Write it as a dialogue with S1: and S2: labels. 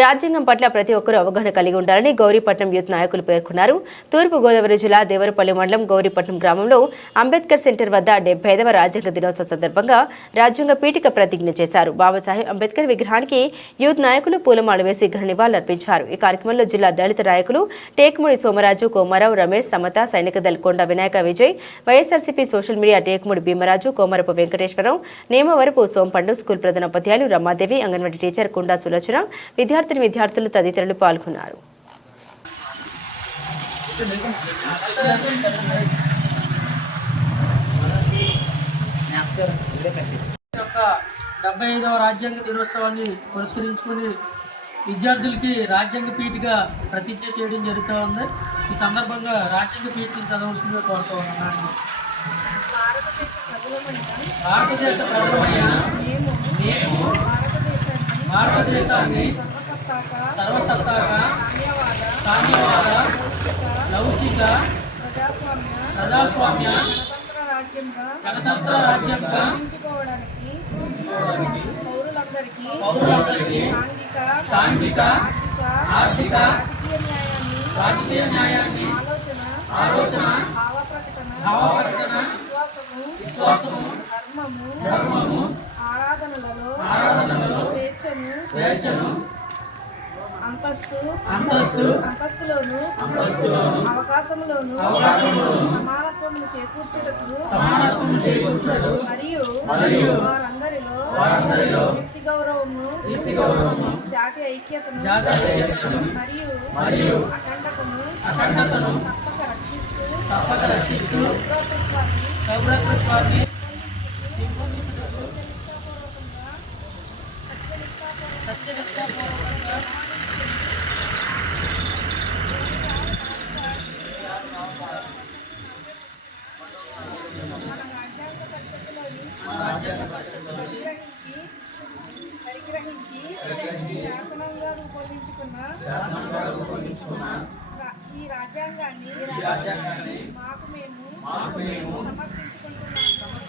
S1: రాజ్యాంగం పట్ల ప్రతి ఒక్కరూ అవగాహన కలిగి ఉండాలని గౌరీపట్నం యూత్ నాయకులు పేర్కొన్నారు. తూర్పు గోదావరి జిల్లా దేవరపల్లి మండలం గౌరీపట్నం గ్రామంలో అంబేద్కర్ సెంటర్ వద్ద డెబ్బై ఐదవ రాజ్యాంగ దినోత్సవ సందర్భంగా రాజ్యాంగ పీఠిక ప్రతిజ్ఞ చేశారు. బాబాసాహెబ్ అంబేద్కర్ విగ్రహానికి యూత్ నాయకులు పూలమాల వేసి ఘన నివాళులర్పించారు ఈ కార్యక్రమంలో జిల్లా దళిత నాయకులు Tekumudi Somaraju కోమారావు Ramesh Samata Sainik Dal Konda Vinayaka Vijay YSRCP social media Tekumudi Bheemaraju Komarapu Venkateswararao Nemavarapu Sompandu school ప్రధానోపాధ్యాయులు రమాదేవి అంగన్వాడీ టీచర్ కుండా సులోచన విద్యార్థిని విద్యార్థులు తదితరులు పాల్గొన్నారు.
S2: డెబ్బై ఐదవ రాజ్యాంగ దినోత్సవాన్ని పురస్కరించుకుని విద్యార్థులకి రాజ్యాంగ పీఠగా ప్రతిజ్ఞ చేయడం జరుగుతూ ఉంది. ఈ సందర్భంగా రాజ్యాంగ పీఠని చదవలసిందిగా కోరుతూ ఉన్నాను భారతదేశ ప్రజలమైన భారతదేశాన్ని సర్వసత్తాక సామ్యవాద లౌకిక ప్రజాస్వామ్య గణతంత్ర రాజ్యంగా
S3: పౌరులందరికీ సాంఘిక ఆర్థిక రాజకీయ న్యాయాన్ని ఆలోచన
S2: ఆలోచన
S3: భావ ప్రకటన
S2: భావప్రకటన
S3: విశ్వాసము ధర్మము ఆరాధనలలో స్వేచ్ఛను
S2: స్వేచ్ఛను
S3: అంతస్తు
S2: అంతస్తు
S3: అంతస్తులోను
S2: అంతస్తులోను
S3: అవకాశములోను సమానత్వమును చేకూర్చుటకు
S2: సమానత్వము చేకూర్చుటకు
S3: మరియు
S2: మరియు
S3: వారందరిలో
S2: వారందరిలో
S3: వ్యక్తి గౌరవము
S2: వ్యక్తి గౌరవము
S3: జాతి ఐక్యతను
S2: ఐక్యతను
S3: మరియు
S2: మరియు
S3: అఖండతను
S2: అఖండతను
S3: తప్పక రక్షిస్తూ
S2: తప్పక రక్షిస్తూ
S3: సౌభ్రతత్వాన్ని
S2: సౌభ్రతత్వాన్ని సత్యనిష్టాపూర్వకంగా
S3: మన రాజ్యాంగ పరిషత్తులోని పరిగ్రహించి పరిగ్రహించి శాసనంగా రూపొందించుకున్న ఈ రాజ్యాంగాన్ని మాకు మేము సమర్పించుకుంటున్నాము.